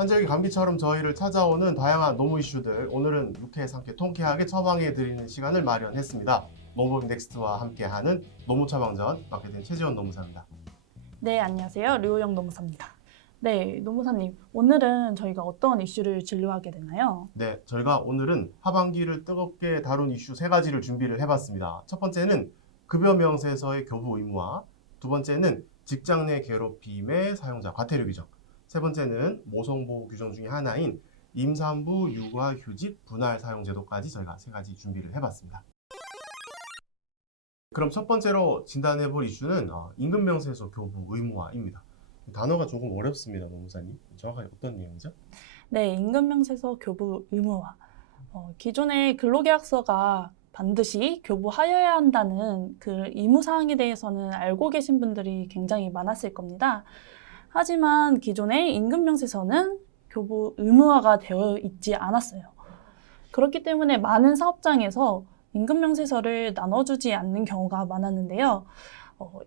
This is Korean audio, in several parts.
환절기 감기처럼 저희를 찾아오는 다양한 노무 이슈들, 오늘은 유쾌, 상쾌, 통쾌하게 처방해드리는 시간을 마련했습니다. 농법 넥스트와 함께하는 노무 처방전 맡게 된 최지원 노무사입니다. 네, 안녕하세요. 류호영 노무사입니다. 네, 노무사님, 오늘은 저희가 어떤 이슈를 진료하게 되나요? 네, 저희가 오늘은 하반기를 뜨겁게 다룬 이슈 3가지를 준비를 해봤습니다. 첫 번째는 급여 명세서의 교부 의무화, 두 번째는 직장 내 괴롭힘의 사용자 과태료 규정, 세 번째는 모성보호 규정 중에 하나인 임산부 육아휴직 분할 사용제도까지 저희가 3가지 준비를 해봤습니다. 그럼 첫 번째로 진단해볼 이슈는 임금명세서 교부 의무화입니다. 단어가 조금 어렵습니다, 노무사님. 정확하게 어떤 내용이죠? 네, 임금명세서 교부 의무화. 기존의 근로계약서가 반드시 교부하여야 한다는 그 의무사항에 대해서는 알고 계신 분들이 굉장히 많았을 겁니다. 하지만 기존의 임금명세서는 교부 의무화가 되어 있지 않았어요. 그렇기 때문에 많은 사업장에서 임금명세서를 나눠주지 않는 경우가 많았는데요.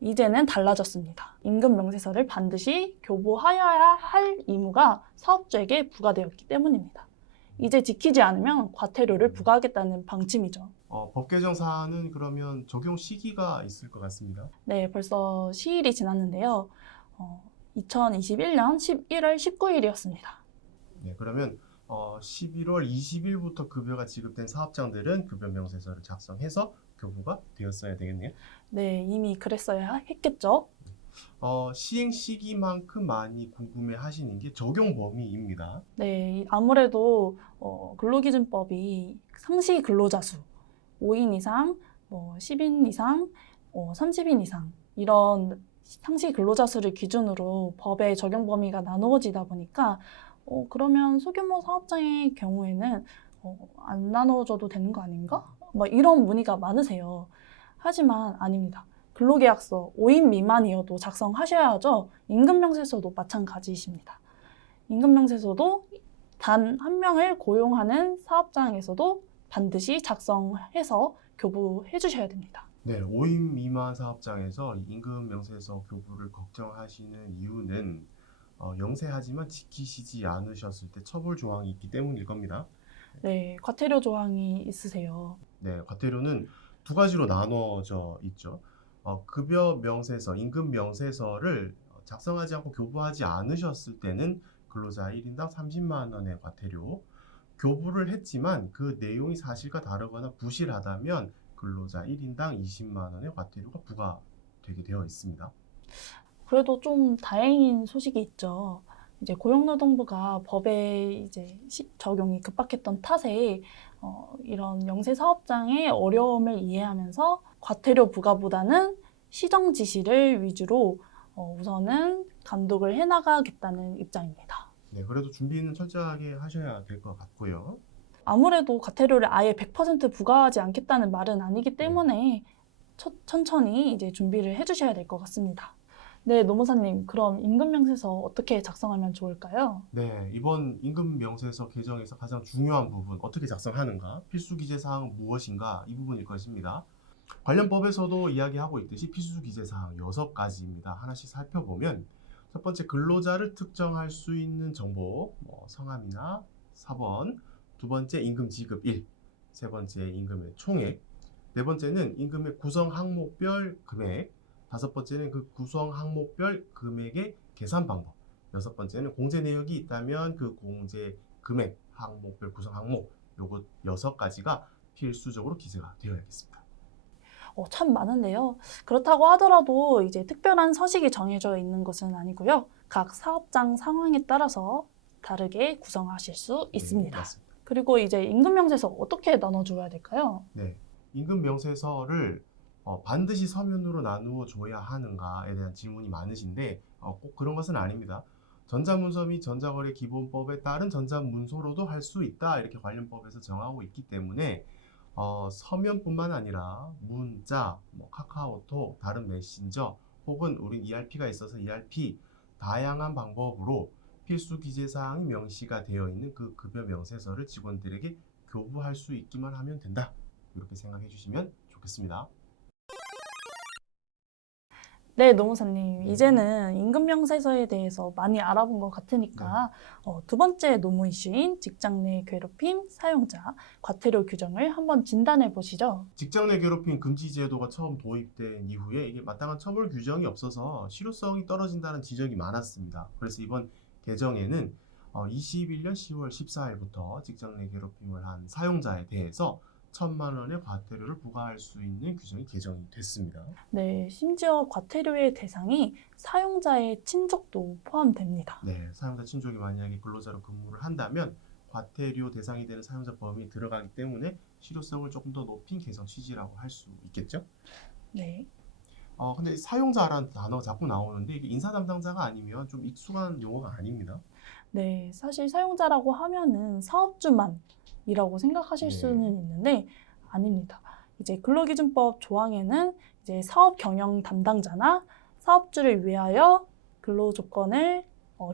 이제는 달라졌습니다. 임금명세서를 반드시 교부하여야 할 의무가 사업주에게 부과되었기 때문입니다. 이제 지키지 않으면 과태료를 부과하겠다는 방침이죠. 법 개정 사안은 그러면 적용 시기가 있을 것 같습니다. 네, 벌써 시일이 지났는데요. 2021년 11월 19일이었습니다. 네, 그러면 11월 20일부터 급여가 지급된 사업장들은 급여 명세서를 작성해서 교부가 되었어야 되겠네요. 네, 이미 그랬어야 했겠죠. 시행 시기만큼 많이 궁금해 하시는 게 적용 범위입니다. 네, 아무래도 근로기준법이 상시 근로자 수 5인 이상, 10인 이상, 30인 이상 이런 상시 근로자 수를 기준으로 법의 적용 범위가 나누어지다 보니까 그러면 소규모 사업장의 경우에는 안 나눠줘도 되는 거 아닌가? 이런 문의가 많으세요. 하지만 아닙니다. 근로계약서 5인 미만이어도 작성하셔야죠. 임금명세서도 마찬가지이십니다. 임금명세서도 단 한 명을 고용하는 사업장에서도 반드시 작성해서 교부해 주셔야 됩니다. 네, 5인 미만 사업장에서 임금 명세서 교부를 걱정하시는 이유는 영세하지만 지키시지 않으셨을 때 처벌 조항이 있기 때문일 겁니다. 네, 과태료 조항이 있으세요. 네, 과태료는 2가지로 나눠져 있죠. 급여 명세서, 임금 명세서를 작성하지 않고 교부하지 않으셨을 때는 근로자 1인당 30만 원의 과태료, 교부를 했지만 그 내용이 사실과 다르거나 부실하다면 근로자 1인당 20만 원의 과태료가 부과되게 되어 있습니다. 그래도 좀 다행인 소식이 있죠. 이제 고용노동부가 법에 이제 적용이 급박했던 탓에 이런 영세 사업장의 어려움을 이해하면서 과태료 부과보다는 시정 지시를 위주로 우선은 감독을 해나가겠다는 입장입니다. 네, 그래도 준비는 철저하게 하셔야 될 것 같고요. 아무래도 과태료를 아예 100% 부과하지 않겠다는 말은 아니기 때문에 천천히 이제 준비를 해주셔야 될 것 같습니다. 네, 노무사님, 그럼 임금명세서 어떻게 작성하면 좋을까요? 네, 이번 임금 명세서 개정에서 가장 중요한 부분, 어떻게 작성하는가, 필수 기재 사항은 무엇인가, 이 부분일 것입니다. 관련 법에서도 이야기하고 있듯이 필수 기재 사항 6가지입니다. 하나씩 살펴보면 첫 번째, 근로자를 특정할 수 있는 정보, 성함이나 사번, 두 번째, 임금 지급 일, 세 번째, 임금의 총액, 네 번째는 임금의 구성 항목별 금액, 다섯 번째는 그 구성 항목별 금액의 계산 방법, 여섯 번째는 공제 내역이 있다면 그 공제 금액, 항목별 구성 항목, 요거 6가지가 필수적으로 기재가 되어야겠습니다. 참 많은데요. 그렇다고 하더라도 이제 특별한 서식이 정해져 있는 것은 아니고요. 각 사업장 상황에 따라서 다르게 구성하실 수 있습니다. 네, 맞습니다. 그리고 이제 임금명세서 어떻게 나눠줘야 될까요? 네, 임금 명세서를 반드시 서면으로 나누어 줘야 하는가에 대한 질문이 많으신데 꼭 그런 것은 아닙니다. 전자문서 및 전자거래 기본법에 따른 전자문서로도 할 수 있다, 이렇게 관련 법에서 정하고 있기 때문에 서면뿐만 아니라 문자, 카카오톡, 다른 메신저, 혹은 우리 ERP가 있어서 ERP, 다양한 방법으로 필수 기재사항이 명시가 되어 있는 그 급여 명세서를 직원들에게 교부할 수 있기만 하면 된다, 이렇게 생각해 주시면 좋겠습니다. 네, 노무사님. 네. 이제는 임금명세서에 대해서 많이 알아본 것 같으니까 두 번째 노무 이슈인 직장 내 괴롭힘, 사용자, 과태료 규정을 한번 진단해 보시죠. 직장 내 괴롭힘 금지 제도가 처음 도입된 이후에 이게 마땅한 처벌 규정이 없어서 실효성이 떨어진다는 지적이 많았습니다. 그래서 이번 개정에는 21년 10월 14일부터 직장 내 괴롭힘을 한 사용자에 대해서 1,000만 원의 과태료를 부과할 수 있는 규정이 개정이 됐습니다. 네, 심지어 과태료의 대상이 사용자의 친족도 포함됩니다. 네, 사용자 친족이 만약에 근로자로 근무를 한다면 과태료 대상이 되는 사용자 범위에 들어가기 때문에 실효성을 조금 더 높인 개정 취지라고 할 수 있겠죠? 네. 근데 사용자라는 단어가 자꾸 나오는데 이게 인사 담당자가 아니면 좀 익숙한 용어가 아닙니다. 네, 사실 사용자라고 하면은 사업주만이라고 생각하실 네. 수는 있는데 아닙니다. 이제 근로기준법 조항에는 이제 사업 경영 담당자나 사업주를 위하여 근로조건을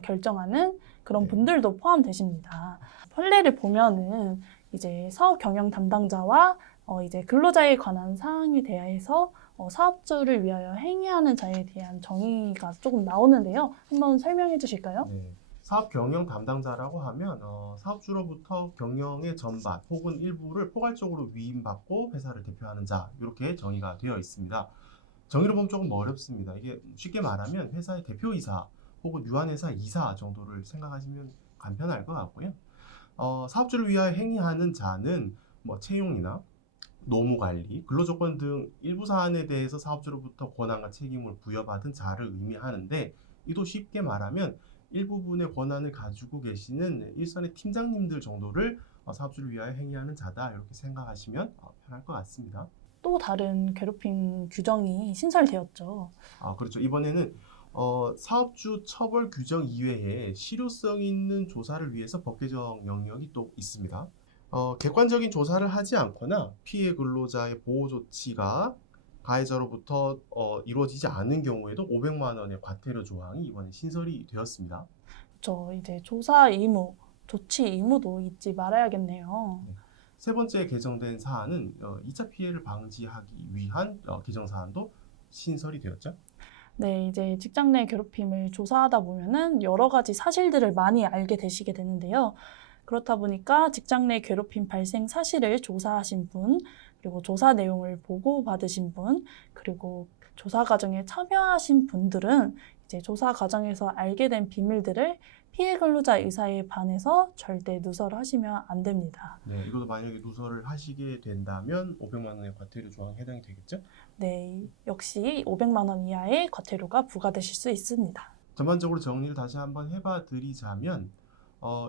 결정하는 그런 네. 분들도 포함되십니다. 판례를 보면은 이제 사업 경영 담당자와 이제 근로자에 관한 사항에 대해서 사업주를 위하여 행위하는 자에 대한 정의가 조금 나오는데요. 한번 설명해 주실까요? 네. 사업 경영 담당자라고 하면 사업주로부터 경영의 전반 혹은 일부를 포괄적으로 위임받고 회사를 대표하는 자 이렇게 정의가 되어 있습니다. 정의를 보면 조금 어렵습니다. 이게 쉽게 말하면 회사의 대표이사 혹은 유한회사 이사 정도를 생각하시면 간편할 것 같고요. 사업주를 위하여 행위하는 자는 뭐 채용이나 노무관리, 근로조건 등 일부 사안에 대해서 사업주로부터 권한과 책임을 부여받은 자를 의미하는데 이도 쉽게 말하면 일부분의 권한을 가지고 계시는 일선의 팀장님들 정도를 사업주를 위하여 행위하는 자다 이렇게 생각하시면 편할 것 같습니다. 또 다른 괴롭힘 규정이 신설되었죠. 그렇죠. 이번에는 사업주 처벌 규정 이외에 실효성 있는 조사를 위해서 법 개정 영역이 또 있습니다. 객관적인 조사를 하지 않거나 피해 근로자의 보호 조치가 가해자로부터 이루어지지 않은 경우에도 500만 원의 과태료 조항이 이번에 신설이 되었습니다. 저 이제 조사 의무, 조치 의무도 잊지 말아야겠네요. 세 번째 개정된 사안은 2차 피해를 방지하기 위한 개정 사안도 신설이 되었죠. 네, 이제 직장 내 괴롭힘을 조사하다 보면은 여러 가지 사실들을 많이 알게 되시게 되는데요. 그렇다 보니까 직장 내 괴롭힘 발생 사실을 조사하신 분, 그리고 조사 내용을 보고받으신 분, 그리고 조사 과정에 참여하신 분들은 이제 조사 과정에서 알게 된 비밀들을 피해 근로자 의사에 반해서 절대 누설하시면 안 됩니다. 네, 이것도 만약에 누설을 하시게 된다면 500만 원의 과태료 조항에 해당이 되겠죠. 네, 역시 500만 원 이하의 과태료가 부과되실 수 있습니다. 전반적으로 정리를 다시 한번 해봐 드리자면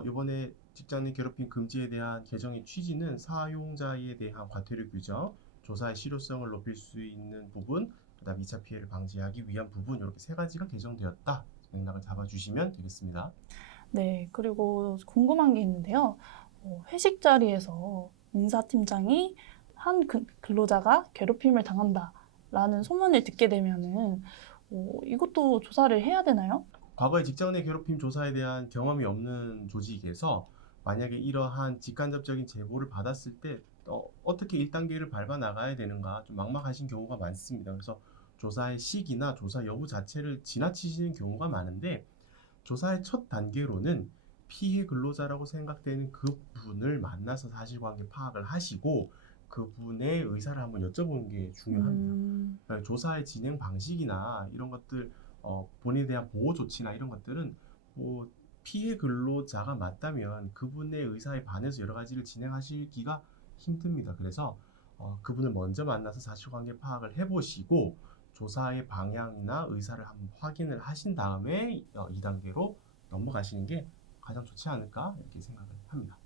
이번에 직장 내 괴롭힘 금지에 대한 개정의 취지는 사용자에 대한 과태료 규정, 조사의 실효성을 높일 수 있는 부분, 그다음 2차 피해를 방지하기 위한 부분 이렇게 세 가지가 개정되었다. 맥락을 잡아주시면 되겠습니다. 네, 그리고 궁금한 게 있는데요. 회식 자리에서 인사팀장이 한 근로자가 괴롭힘을 당한다라는 소문을 듣게 되면은 이것도 조사를 해야 되나요? 과거에 직장 내 괴롭힘 조사에 대한 경험이 없는 조직에서 만약에 이러한 직간접적인 제보를 받았을 때 어떻게 1단계를 밟아 나가야 되는가 좀 막막하신 경우가 많습니다. 그래서 조사의 시기나 조사 여부 자체를 지나치시는 경우가 많은데 조사의 첫 단계로는 피해 근로자라고 생각되는 그분을 만나서 사실관계 파악을 하시고 그분의 의사를 한번 여쭤보는 게 중요합니다. 그러니까 조사의 진행 방식이나 이런 것들 본인에 대한 보호 조치나 이런 것들은 뭐 피해 근로자가 맞다면 그분의 의사에 반해서 여러 가지를 진행하시기가 힘듭니다. 그래서 그분을 먼저 만나서 사실관계 파악을 해보시고 조사의 방향이나 의사를 한번 확인을 하신 다음에 2단계로 넘어가시는 게 가장 좋지 않을까 이렇게 생각을 합니다.